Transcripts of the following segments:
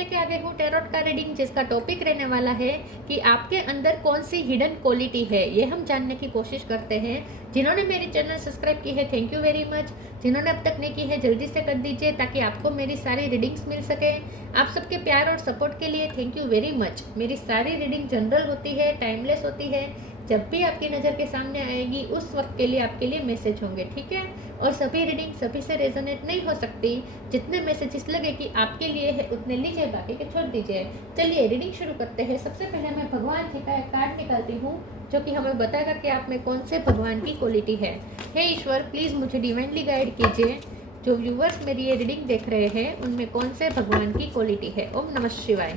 लेके आ गई हूँ टैरोट का रीडिंग, जिसका टॉपिक रहने वाला है कि आपके अंदर कौन सी हिडन क्वालिटी है, ये हम जानने की कोशिश करते हैं। जिन्होंने मेरी चैनल सब्सक्राइब की है, थैंक यू वेरी मच। जिन्होंने अब तक नहीं की है, जल्दी से कर दीजिए ताकि आपको मेरी सारी रीडिंग्स मिल सके। आप सबके प्यार और सपोर्ट के लिए थैंक यू वेरी मच। मेरी सारी रीडिंग जनरल होती है, टाइमलेस होती है। जब भी आपकी नज़र के सामने आएगी उस वक्त के लिए आपके लिए मैसेज होंगे, ठीक है। और सभी रीडिंग सभी से रेजोनेट नहीं हो सकती। जितने मैसेजेस लगे कि आपके लिए है उतने लीजिए, बाकी के छोड़ दीजिए। चलिए रीडिंग शुरू करते हैं। सबसे पहले मैं भगवान जी का एक कार्ड निकालती हूँ जो कि हमें बताएगा कि आप में कौन से भगवान की क्वालिटी है। हे ईश्वर, प्लीज़ मुझे डिवाइनली गाइड कीजिए। जो व्यूवर्स मेरी ये रीडिंग देख रहे हैं उनमें कौन से भगवान की क्वालिटी है। ओम नमः शिवाय।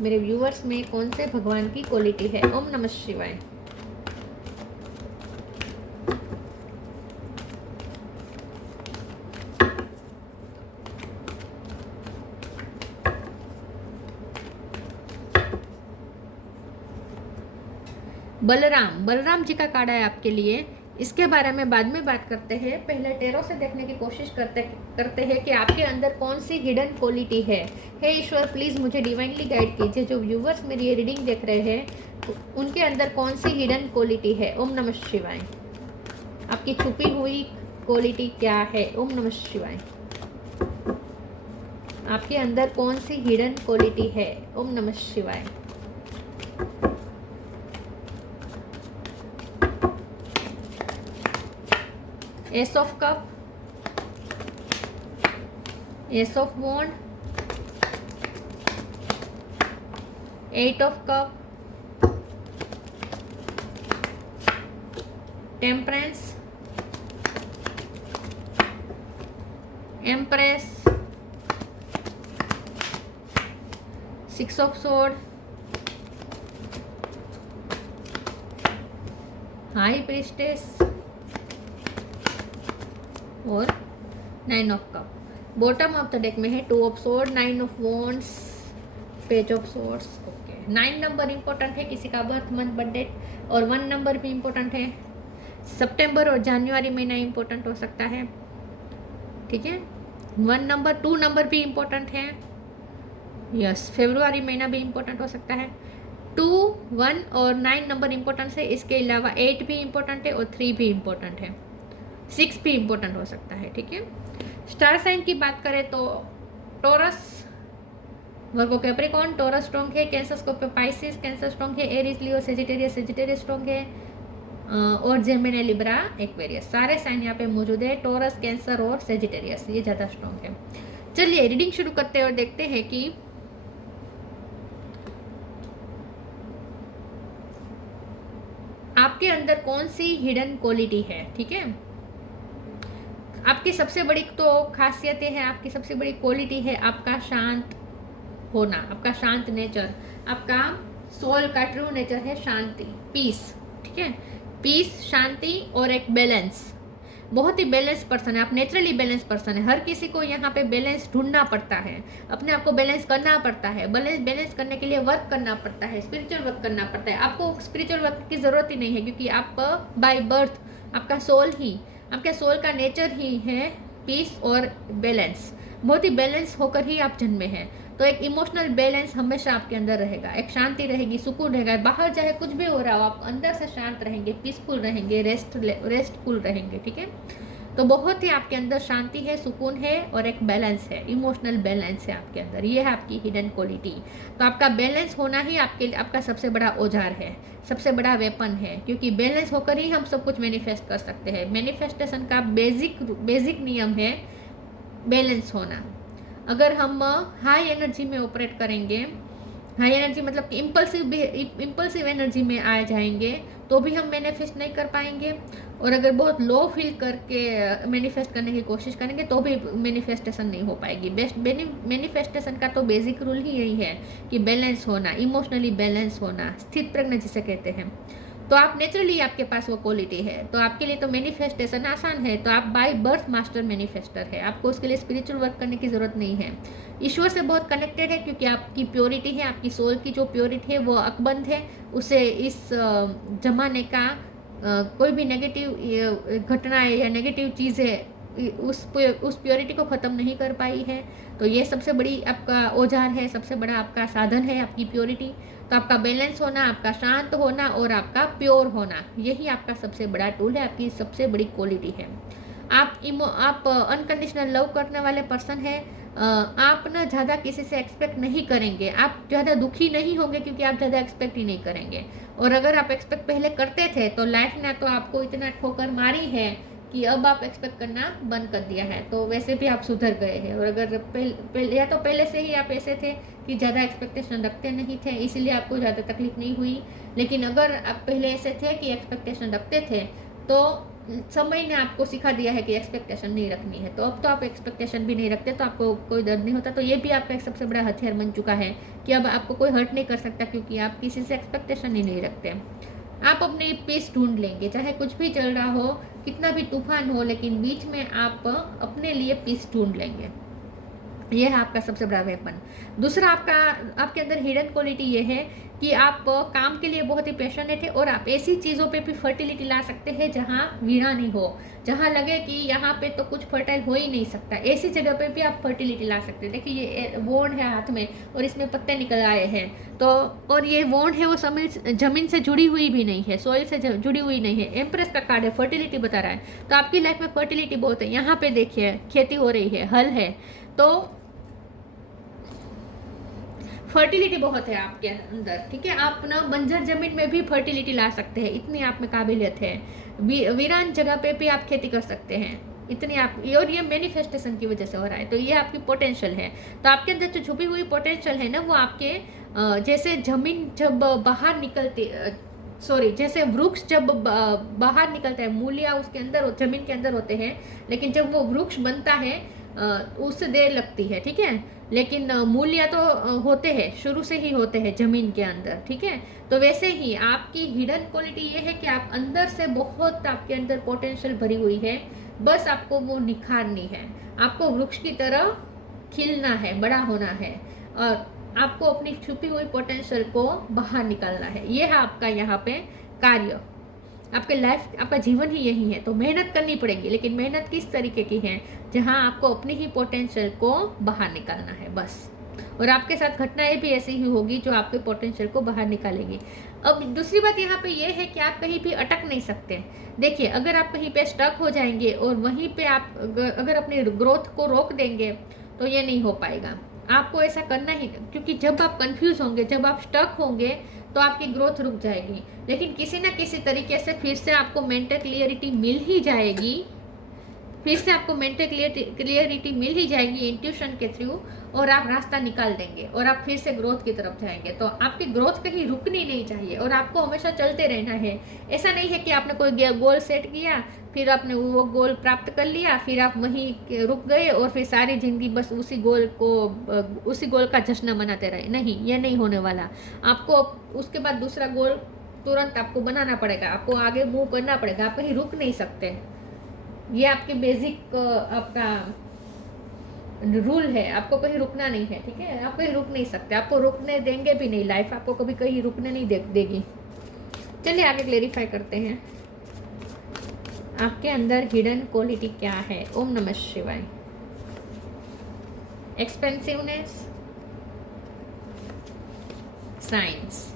मेरे व्यूवर्स में कौन से भगवान की क्वालिटी है। ओम नमः शिवाय। बलराम जी का कार्ड है आपके लिए। इसके बारे में बाद में बात करते हैं। पहले टैरो से देखने की कोशिश करते हैं कि आपके अंदर कौन सी हिडन क्वालिटी है। हे ईश्वर, प्लीज़ मुझे डिवाइनली गाइड कीजिए। जो व्यूवर्स मेरी ये रीडिंग देख रहे हैं उनके अंदर कौन सी हिडन क्वालिटी है। ओम नमः शिवाय। आपकी छुपी हुई क्वालिटी क्या है। ओम नमः शिवाय। आपके अंदर कौन सी हिडन क्वालिटी है। ओम नमः शिवाय। Ace of cup, ace of wand, eight of cup, temperance, empress, six of sword, high priestess और nine of cup. Bottom of the deck में है two of sword, nine of wands, page of swords. Okay, 9 नंबर important है किसी का birth month birth date, और 1 number भी important है। सितंबर और जनवरी महीना इंपॉर्टेंट हो सकता है, ठीक है। 1 नंबर, 2 नंबर भी इंपॉर्टेंट है। यस, फरवरी महीना भी इंपॉर्टेंट हो सकता है। 2, 1 और 9 नंबर इंपॉर्टेंट है। इसके अलावा 8 भी इंपॉर्टेंट है और 3 भी इंपॉर्टेंट है। 6 भी इंपॉर्टेंट हो सकता है, ठीक है। स्टार साइन की बात करें तो Taurus, Virgo Capricorn, Taurus strong है। Cancer Scorpio Pisces, Cancer strong है। Aries Leo Sagittarius, Sagittarius strong है। और जेमिनी लिब्रा एक्वेरियस, सारे साइन यहाँ पे मौजूद है। टॉरस, कैंसर और सेजिटेरियस ये ज़्यादा स्ट्रॉन्ग है। चलिए रीडिंग शुरू करते हैं और देखते हैं कि आपके अंदर कौन सी हिडन क्वालिटी है, ठीक है। आपकी सबसे बड़ी तो खासियतें हैं, आपकी सबसे बड़ी क्वालिटी है आपका शांत होना, आपका शांत नेचर। आपका सोल का ट्रू नेचर है शांति, पीस, ठीक है। पीस, शांति और एक बैलेंस। बहुत ही बैलेंस पर्सन है आप, नेचुरली बैलेंस पर्सन है। हर किसी को यहाँ पे बैलेंस ढूंढना पड़ता है, अपने आप को बैलेंस करना पड़ता है। बैलेंस करने के लिए वर्क करना पड़ता है, स्पिरिचुअल वर्क करना पड़ता है। आपको स्पिरिचुअल वर्क की ज़रूरत ही नहीं है, क्योंकि आप बाय बर्थ आपका सोल ही, आपके सोल का नेचर ही है पीस और बैलेंस। बहुत ही बैलेंस होकर ही आप जन्मे हैं। तो एक इमोशनल बैलेंस हमेशा आपके अंदर रहेगा, एक शांति रहेगी, सुकून रहेगा। बाहर चाहे कुछ भी हो रहा हो, आप अंदर से शांत रहेंगे, पीसफुल रहेंगे, रेस्टफुल रहेंगे, ठीक है। तो बहुत ही आपके अंदर शांति है, सुकून है और एक बैलेंस है, इमोशनल बैलेंस है आपके अंदर। ये है आपकी हिडन क्वालिटी। तो आपका बैलेंस होना ही आपका सबसे बड़ा औजार है, सबसे बड़ा वेपन है, क्योंकि बैलेंस होकर ही हम सब कुछ मैनिफेस्ट कर सकते हैं। मैनिफेस्टेशन का बेसिक नियम है बैलेंस होना। अगर हम हाई एनर्जी में ऑपरेट करेंगे, हाई एनर्जी मतलब कि इम्पल्सिव एनर्जी में आ जाएंगे तो भी हम मैनिफेस्ट नहीं कर पाएंगे। और अगर बहुत लो फील करके मैनिफेस्ट करने की कोशिश करेंगे तो भी मैनिफेस्टेशन नहीं हो पाएगी। बेस्ट मैनिफेस्टेशन का तो बेसिक रूल ही यही है कि बैलेंस होना, इमोशनली बैलेंस होना, स्थित प्रज्ञ जिसे कहते हैं। तो आप नेचुरली आपके पास वो क्वालिटी है, तो आपके लिए तो मैनिफेस्टेशन आसान है। तो आप बाय बर्थ मास्टर मैनिफेस्टर है, आपको उसके लिए स्पिरिचुअल वर्क करने की ज़रूरत नहीं है। ईश्वर से बहुत कनेक्टेड है, क्योंकि आपकी प्योरिटी है, आपकी सोल की जो प्योरिटी है वो अकबंध है। उसे इस जमाने का कोई भी नेगेटिव घटनाएं या नेगेटिव चीज़ें उस प्योरिटी को ख़त्म नहीं कर पाई है। तो ये सबसे बड़ी आपका औजार है, सबसे बड़ा आपका साधन है आपकी प्योरिटी। तो आपका बैलेंस होना, आपका शांत होना और आपका प्योर होना, यही आपका सबसे बड़ा टूल है, आपकी सबसे बड़ी क्वालिटी है। आप अनकंडीशनल लव करने वाले पर्सन है। आप ना ज़्यादा किसी से एक्सपेक्ट नहीं करेंगे, आप ज़्यादा दुखी नहीं होंगे क्योंकि आप ज़्यादा एक्सपेक्ट ही नहीं करेंगे। और अगर आप एक्सपेक्ट पहले करते थे तो लाइफ ने तो आपको इतना ठोकर मारी है कि अब आप एक्सपेक्ट करना बंद कर दिया है, तो वैसे भी आप सुधर गए हैं। और अगर या तो पहले से ही आप ऐसे थे कि ज़्यादा एक्सपेक्टेशन रखते नहीं थे, इसीलिए आपको ज़्यादा तकलीफ नहीं हुई। लेकिन अगर आप पहले ऐसे थे कि एक्सपेक्टेशन रखते थे, तो समय ने आपको सिखा दिया है कि एक्सपेक्टेशन नहीं रखनी है। तो अब तो आप एक्सपेक्टेशन भी नहीं रखते, तो आपको कोई दर्द नहीं होता। तो ये भी आपका एक सबसे बड़ा हथियार बन चुका है कि अब आपको कोई हर्ट नहीं कर सकता, क्योंकि आप किसी से एक्सपेक्टेशन ही नहीं रखते। आप अपनी पीस ढूंढ लेंगे, चाहे कुछ भी चल रहा हो, कितना भी तूफान हो, लेकिन बीच में आप अपने लिए पीस ढूंढ लेंगे। ये है आपका सबसे बड़ा वेपन। दूसरा आपके अंदर हिडन क्वालिटी ये है कि आप काम के लिए बहुत ही पैशनेट है, और आप ऐसी चीज़ों पे भी फर्टिलिटी ला सकते हैं जहाँ वीरानी हो, जहाँ लगे कि यहाँ पे तो कुछ फर्टाइल हो ही नहीं सकता, ऐसी जगह पे भी आप फर्टिलिटी ला सकते हैं। देखिए ये वोंड है हाथ में और इसमें पत्ते निकल आए हैं, तो और ये वोंड है वो जमीन से जुड़ी हुई भी नहीं है, सॉइल से जुड़ी हुई नहीं है। एम्प्रेस का कार्ड है, फर्टिलिटी बता रहा है। तो आपकी लाइफ में फर्टिलिटी बहुत है। यहाँ पे देखिए खेती हो रही है, हल है, तो फर्टिलिटी बहुत है आपके अंदर, ठीक है। आप ना बंजर जमीन में भी फर्टिलिटी ला सकते हैं, इतनी आप में काबिलियत है। वीरान जगह पे भी आप खेती कर सकते हैं, इतनी आप, और ये मैनिफेस्टेशन की वजह से हो रहा है। तो ये आपकी पोटेंशियल है। तो आपके अंदर जो छुपी हुई पोटेंशियल है ना, वो आपके जैसे जमीन जब बाहर निकलती, जैसे वृक्ष जब बाहर निकलता है, मूलिया उसके अंदर जमीन के अंदर होते हैं, लेकिन जब वो वृक्ष बनता है उससे देर लगती है, ठीक है। लेकिन मूल्य तो होते हैं, शुरू से ही होते हैं जमीन के अंदर, ठीक है। तो वैसे ही आपकी हिडन क्वालिटी ये है कि आप अंदर से बहुत, आपके अंदर पोटेंशियल भरी हुई है, बस आपको वो निखारनी है। आपको वृक्ष की तरह खिलना है, बड़ा होना है, और आपको अपनी छुपी हुई पोटेंशियल को बाहर निकालना है। ये है आपका यहाँ पे कार्य। आपके लाइफ, आपका जीवन ही यही है। तो मेहनत करनी पड़ेगी, लेकिन मेहनत किस तरीके की है, जहां आपको अपनी ही पोटेंशियल को बाहर निकालना है, बस। और आपके साथ घटनाएं भी ऐसी ही होगी जो आपके पोटेंशियल को बाहर निकालेगी। अब दूसरी बात यहाँ पे ये है कि आप कहीं भी अटक नहीं सकते। देखिए, अगर आप कहीं पे स्टक हो जाएंगे और वहीं पे आप अगर अपनी ग्रोथ को रोक देंगे, तो ये नहीं हो पाएगा। आपको ऐसा करना ही, क्योंकि जब आप कंफ्यूज होंगे, जब आप स्टक होंगे, तो आपकी ग्रोथ रुक जाएगी। लेकिन किसी ना किसी तरीके से फिर से आपको मेंटल क्लियरिटी मिल ही जाएगी, फिर से आपको मेंटल क्लियरिटी मिल ही जाएगी इंट्यूशन के थ्रू, और आप रास्ता निकाल देंगे और आप फिर से ग्रोथ की तरफ जाएंगे। तो आपकी ग्रोथ कहीं रुकनी नहीं चाहिए, और आपको हमेशा चलते रहना है। ऐसा नहीं है कि आपने कोई गोल सेट किया, फिर आपने वो गोल प्राप्त कर लिया, फिर आप वहीं रुक गए और फिर सारी ज़िंदगी बस उसी गोल का जश्न मनाते रहे। नहीं, ये नहीं होने वाला। आपको उसके बाद दूसरा गोल तुरंत आपको बनाना पड़ेगा, आपको आगे मूव करना पड़ेगा, आप कहीं रुक नहीं सकते। ये आपके बेसिक आपका रूल है, आपको कहीं रुकना नहीं है, ठीक है। आप कहीं रुक नहीं सकते, आपको रुकने देंगे भी नहीं, लाइफ आपको कभी कहीं रुकने नहीं देगी। चलिए आगे क्लेरिफाई करते हैं, आपके अंदर हिडन क्वालिटी क्या है। ओम नमः शिवाय। एक्सपेंसिवनेस, science,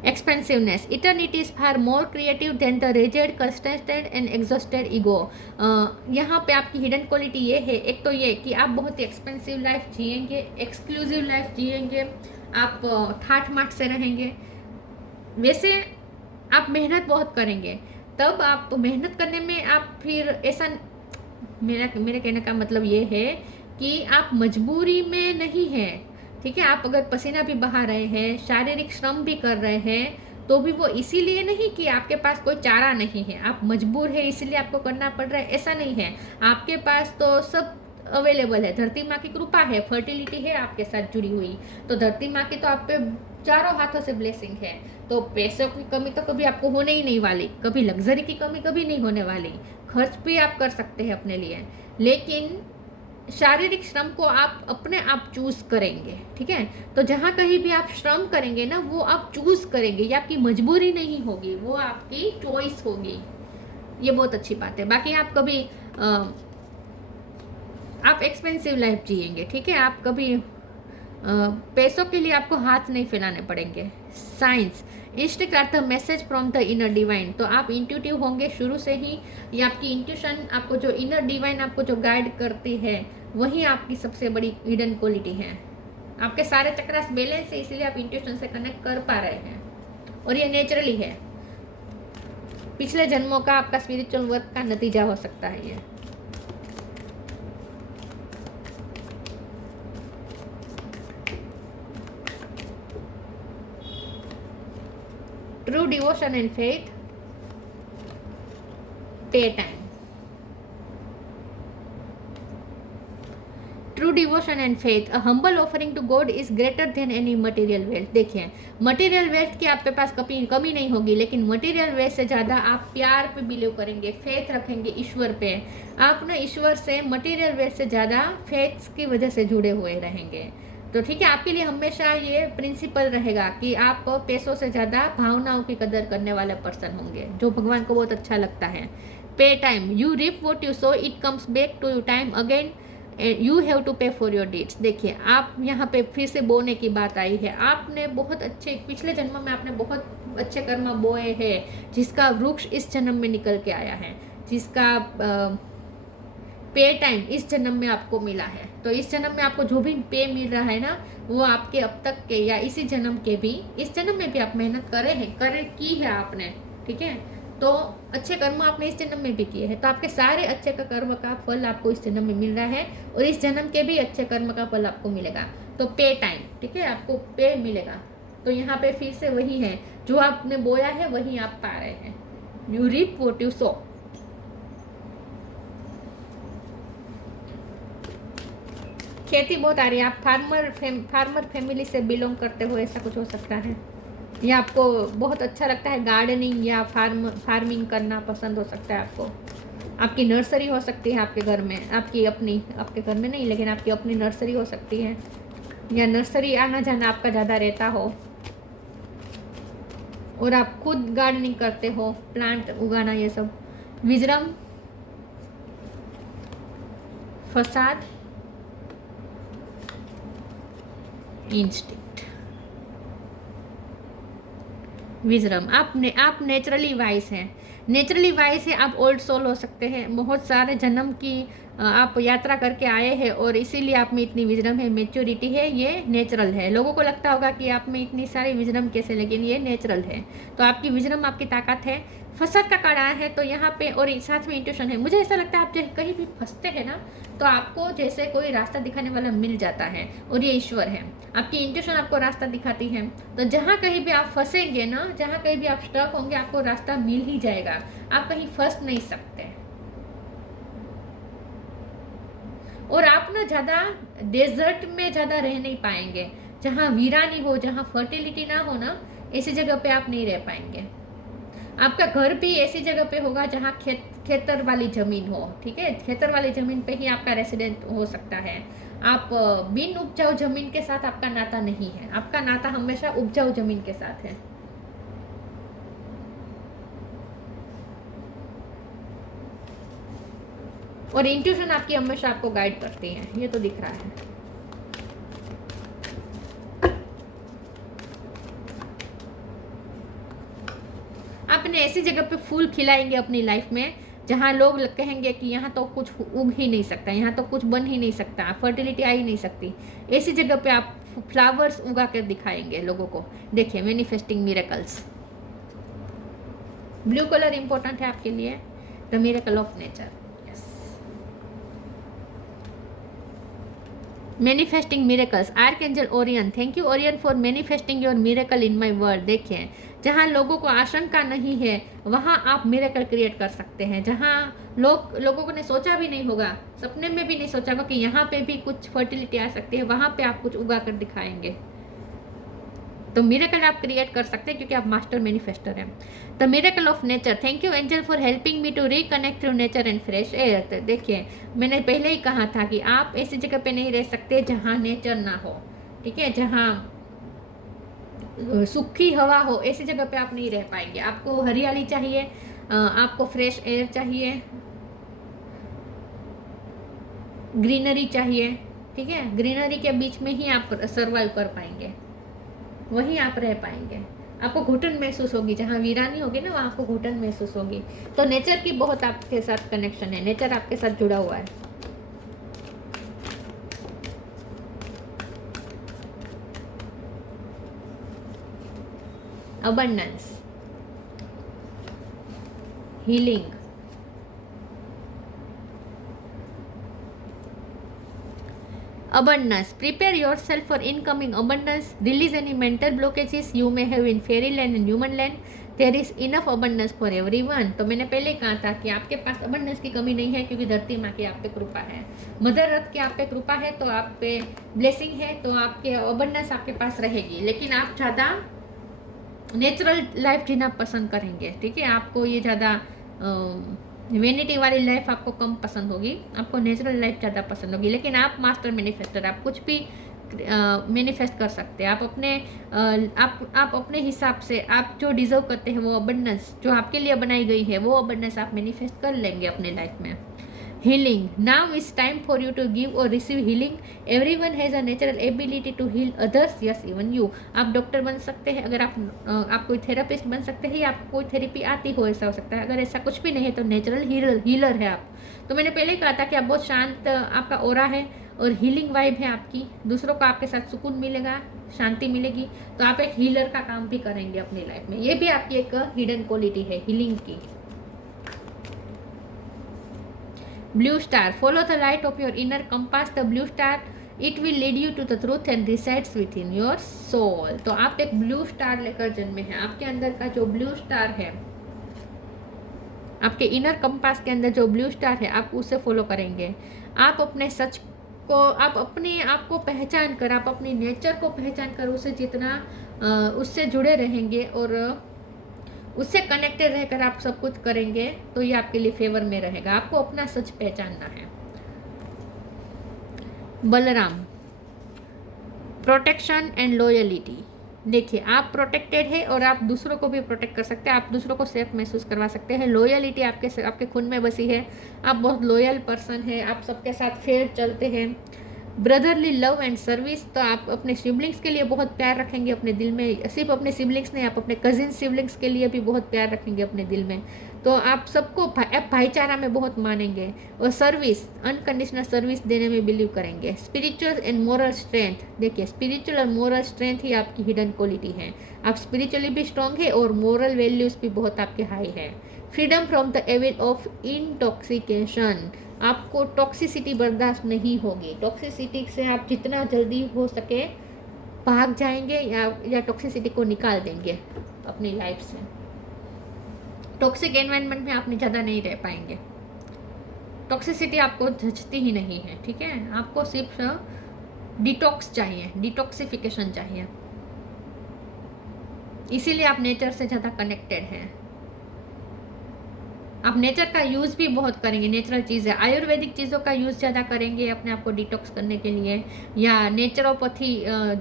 expansiveness. Eternity is far more creative than the rigid, constrained and exhausted ego. यहाँ पे आपकी हिडन क्वालिटी ये है, एक तो ये कि आप बहुत ही एक्सपेंसिव लाइफ जिएंगे, एक्सक्लूसिव लाइफ जिएंगे, आप ठाठ माठ से रहेंगे। वैसे आप मेहनत बहुत करेंगे, तब आप मेहनत करने में आप फिर ऐसा, मेरा कहने का मतलब ये है कि आप मजबूरी में नहीं हैं, ठीक है। आप अगर पसीना भी बहा रहे हैं, शारीरिक श्रम भी कर रहे हैं, तो भी वो इसीलिए नहीं कि आपके पास कोई चारा नहीं है, आप मजबूर है इसलिए आपको करना पड़ रहा है, ऐसा नहीं है। आपके पास तो सब अवेलेबल है, धरती माँ की कृपा है, फर्टिलिटी है आपके साथ जुड़ी हुई, तो धरती माँ की तो आप पे चारों हाथों से ब्लेसिंग है। तो पैसों की कमी तो कभी आपको होने ही नहीं वाली, कभी लग्जरी की कमी कभी नहीं होने वाली, खर्च भी आप कर सकते हैं अपने लिए। लेकिन शारीरिक श्रम को आप अपने आप चूज करेंगे, ठीक है। तो जहाँ कहीं भी आप श्रम करेंगे ना, वो आप चूज करेंगे, ये आपकी मजबूरी नहीं होगी, वो आपकी चॉइस होगी। ये बहुत अच्छी बात है। बाकी आप कभी आप एक्सपेंसिव लाइफ जिएंगे, ठीक है। आप कभी पैसों के लिए आपको हाथ नहीं फैलाने पड़ेंगे। Science, instinct are the message from the inner divine. तो आप इंट्यूटिव होंगे शुरू से ही। ये आपकी इंट्यूशन, आपको जो इनर डिवाइन आपको जो गाइड करती है, वही आपकी सबसे बड़ी हिडन क्वालिटी है। आपके सारे चक्रास बैलेंस है, इसीलिए आप इंट्यूशन से कनेक्ट कर पा रहे हैं, और ये नेचुरली है। पिछले जन्मों का आपका स्पिरिचुअल वर्क का नतीजा हो सकता है ये। True devotion and faith, pay time. True devotion and faith, a humble offering to God is greater than any material wealth. देखिए, मटेरियल वेल्थ की आपके पास कमी नहीं होगी, लेकिन मटेरियल वेल्थ से ज़्यादा आप प्यार पे बिलीव करेंगे, फेथ रखेंगे ईश्वर पे। आप ना ईश्वर से, मटेरियल वेल्थ से ज़्यादा फेथ की वजह से जुड़े हुए रहेंगे। तो ठीक है, आपके लिए हमेशा ये प्रिंसिपल रहेगा कि आप पैसों से ज़्यादा भावनाओं की कदर करने वाले पर्सन होंगे, जो भगवान को बहुत अच्छा लगता है। Pay time, you reap what you sow, it comes back to you time again, you have to pay for your deeds. देखिए, आप यहाँ पे फिर से बोने की बात आई है। आपने बहुत अच्छे, पिछले जन्म में आपने बहुत अच्छे कर्म बोए हैं, जिसका वृक्ष इस जन्म में निकल के आया है, जिसका पे टाइम इस जन्म में आपको मिला है। तो इस जन्म में आपको जो भी पे मिल रहा है ना, वो आपके अब तक के या इसी जन्म के भी, इस जन्म में भी आप मेहनत की है आपने, ठीक है। तो अच्छे कर्म आपने इस जन्म में भी किए हैं, तो आपके सारे अच्छे का कर्म का फल आपको इस जन्म में मिल रहा है, और इस जन्म के भी अच्छे कर्म का फल आपको मिलेगा। तो पे टाइम, ठीक है, आपको पे मिलेगा। तो यहाँ पे फिर से वही है, जो आपने बोया है वही आप पा रहे हैं। You reap what you sow. खेती बहुत आ रही है, आप फार्मर फैमिली से बिलोंग करते हो, ऐसा कुछ हो सकता है, या आपको बहुत अच्छा लगता है गार्डनिंग या फार्मिंग करना पसंद हो सकता है आपको। आपकी नर्सरी हो सकती है आपके घर में, आपके घर में नहीं, लेकिन आपकी अपनी नर्सरी हो सकती है, या नर्सरी आना जाना आपका ज़्यादा रहता हो, और आप खुद गार्डनिंग करते हो, प्लांट उगाना, ये सब। विजडम, फसाद, इंस्टिंक्ट। विजडम, आप नेचुरली वाइज हैं, नेचुरली वाइज है, आप ओल्ड सोल हो सकते हैं, बहुत सारे जन्म की आप यात्रा करके आए हैं, और इसीलिए आप में इतनी विजडम है, मैच्योरिटी है, ये नेचुरल है। लोगों को लगता होगा कि आप में इतनी सारी विजडम कैसे, लेकिन ये नेचुरल है। तो आपकी विजडम आपकी ताकत है। फसद का काड़ा है, तो यहाँ पे और साथ में इंट्यूशन है। मुझे ऐसा लगता है आप जब कहीं भी फंसते हैं ना, तो आपको जैसे कोई रास्ता दिखाने वाला मिल जाता है, और ये ईश्वर है। आपकी इंट्यूशन आपको रास्ता दिखाती है। तो जहाँ कहीं भी आप फंसेंगे ना, जहाँ कहीं भी आप स्टक होंगे, आपको रास्ता मिल ही जाएगा, आप कहीं फंस नहीं सकते। और आप ना ज़्यादा डेजर्ट में ज़्यादा रह नहीं पाएंगे, जहाँ वीरानी हो, जहाँ फर्टिलिटी ना हो ना, ऐसी जगह पे आप नहीं रह पाएंगे। आपका घर भी ऐसी जगह पे होगा जहाँ खेतर वाली ज़मीन हो, ठीक है, खेतर वाली ज़मीन पे ही आपका रेसिडेंट हो सकता है। आप बिन उपजाऊ ज़मीन के साथ आपका नाता नहीं है, आपका नाता हमेशा उपजाऊ ज़मीन के साथ है। और इंट्यूशन आपकी हमेशा आपको गाइड करती है, ये तो दिख रहा है। आपने ऐसी जगह पे फूल खिलाएंगे अपनी लाइफ में, जहाँ लोग कहेंगे कि यहाँ तो कुछ उग ही नहीं सकता, यहाँ तो कुछ बन ही नहीं सकता, फर्टिलिटी आ ही नहीं सकती। ऐसी जगह पे आप फ्लावर्स उगा कर दिखाएंगे लोगों को। देखिए, manifesting miracles. Blue colour important है आपके लिए, the miracle of nature. Manifesting miracles, archangel Orion, thank you Orion for manifesting your miracle in my world. देखिए, जहाँ लोगों को आशंका नहीं है, वहाँ आप मिरेकल क्रिएट कर सकते हैं। जहाँ लोगों ने सोचा भी नहीं होगा, सपने में भी नहीं सोचा होगा कि यहाँ पे भी कुछ फर्टिलिटी आ सकती है, वहाँ पे आप कुछ उगा कर दिखाएंगे। तो मिरेकल आप क्रिएट कर सकते हैं क्योंकि आप मास्टर मैनिफेस्टर हैं। The miracle of nature, thank you angel for helping me to reconnect through nature and fresh air. तो देखिए मैंने पहले ही कहा था कि आप ऐसी जगह पे नहीं रह सकते जहाँ नेचर ना हो, ठीक है, जहाँ सूखी हवा हो, ऐसी जगह पे आप नहीं रह पाएंगे। आपको हरियाली चाहिए, आपको फ्रेश एयर चाहिए, ग्रीनरी चाहिए, ठीक है। ग्रीनरी के बीच में ही आप सर्वाइव कर पाएंगे, वहीं आप रह पाएंगे। आपको घुटन महसूस होगी, जहाँ वीरानी होगी ना वहाँ आपको घुटन महसूस होगी। तो नेचर की बहुत आपके साथ कनेक्शन है, नेचर आपके साथ जुड़ा हुआ है। abundance, healing, abundance, prepare yourself for incoming abundance, release any mental blockages you may have in fairyland and human land, there is enough abundance for everyone। तो मैंने पहले कहा था कि आपके पास abundance की कमी नहीं है क्योंकि धरती माँ की आप पे कृपा है, मदर अर्थ की आप पे कृपा है, तो आप पे ब्लेसिंग है, तो आपके abundance आपके पास रहेगी। लेकिन आप ज़्यादा नेचुरल लाइफ जीना पसंद करेंगे, ठीक है। आपको ये ज़्यादा वेनिटी वाली लाइफ आपको कम पसंद होगी, आपको नेचुरल लाइफ ज़्यादा पसंद होगी। लेकिन आप मास्टर मैनिफेस्टर, आप कुछ भी मैनिफेस्ट कर सकते हैं। आप अपने हिसाब से आप जो डिजर्व करते हैं वो अबंडेंस जो आपके लिए बनाई गई है वो अबंडेंस आप मैनिफेस्ट कर लेंगे अपने लाइफ में। healing, now is time for you to give or receive healing, everyone has a natural ability to heal others, yes even you। आप डॉक्टर बन सकते हैं, अगर आप कोई थेरेपिस्ट बन सकते हैं, या आपको कोई थेरेपी आती हो, ऐसा हो सकता है। अगर ऐसा कुछ भी नहीं है तो नेचुरल हीलर है आप। तो मैंने पहले कहा था कि आप बहुत शांत, आपका ऑरा है और हीलिंग वाइब है आपकी, दूसरों को आपके साथ सुकून मिलेगा, शांति मिलेगी, तो आप एक हीलर का काम भी करेंगे अपनी लाइफ में। ये भी आपकी एक हिडन क्वालिटी है हीलिंग की। Blue star, follow the light of your inner compass, the blue star, it will lead you to the truth and resides within your soul। तो आप एक ब्लू स्टार लेकर जन्मे हैं। आपके अंदर का जो ब्लू स्टार है, आपके इनर कंपास के अंदर जो ब्लू स्टार है, आप उसे फॉलो करेंगे। आप अपने सच को, आप अपने आप को पहचान कर, आप अपनी नेचर को पहचान कर उसे जितना उससे जुड़े रहेंगे और उससे कनेक्टेड रहकर आप सब कुछ करेंगे तो ये आपके लिए फेवर में रहेगा। आपको अपना सच पहचानना है। बलराम, प्रोटेक्शन एंड लॉयलिटी, देखिए आप प्रोटेक्टेड है और आप दूसरों को भी प्रोटेक्ट कर सकते हैं, आप दूसरों को सेफ महसूस करवा सकते हैं। लॉयलिटी आपके खून में बसी है, आप बहुत लॉयल पर्सन है, आप सबके साथ फेयर चलते हैं। ब्रदरली लव एंड सर्विस, तो आप अपने सिबलिंग्स के लिए बहुत प्यार रखेंगे अपने दिल में। सिर्फ अपने सिबलिंग्स नहीं, आप अपने कजिन सिबलिंग्स के लिए भी बहुत प्यार रखेंगे अपने दिल में। तो आप सबको भाईचारा में बहुत मानेंगे। और सर्विस, अनकंडीशनल सर्विस देने में बिलीव करेंगे। स्पिरिचुअल एंड मोरल स्ट्रेंथ, देखिए स्पिरिचुअल और मोरल स्ट्रेंथ ही आपकी हिडन क्वालिटी है। आप स्पिरिचुअली भी स्ट्रॉन्ग है और मोरल वैल्यूज़ भी बहुत आपके हाई है। Freedom from the evil of intoxication, आपको टॉक्सिसिटी बर्दाश्त नहीं होगी। टॉक्सिसिटी से आप जितना जल्दी हो सके भाग जाएंगे या टॉक्सिसिटी को निकाल देंगे अपनी लाइफ से। टॉक्सिक एनवायरनमेंट में आप ज़्यादा नहीं रह पाएंगे। टॉक्सिसिटी आपको जचती ही नहीं है, ठीक है। आपको सिर्फ डिटॉक्स चाहिए, डिटॉक्सिफिकेशन चाहिए। इसीलिए आप नेचर से ज़्यादा कनेक्टेड हैं। आप नेचर का यूज़ भी बहुत करेंगे, नेचुरल चीज़ है। आयुर्वेदिक चीज़ों का यूज़ ज़्यादा करेंगे अपने आप को डिटॉक्स करने के लिए, या नेचुरोपैथी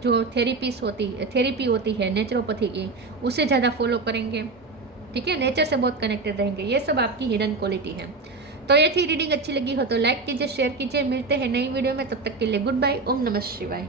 जो थेरेपी होती है नेचुरोपैथी की, उसे ज़्यादा फॉलो करेंगे, ठीक है। नेचर से बहुत कनेक्टेड रहेंगे। ये सब आपकी हिडन क्वालिटी है। तो ये थी रीडिंग, अच्छी लगी हो तो लाइक कीजिए, शेयर कीजिए। मिलते हैं नई वीडियो में, तब तक के लिए गुड बाय। ओम नमः शिवाय।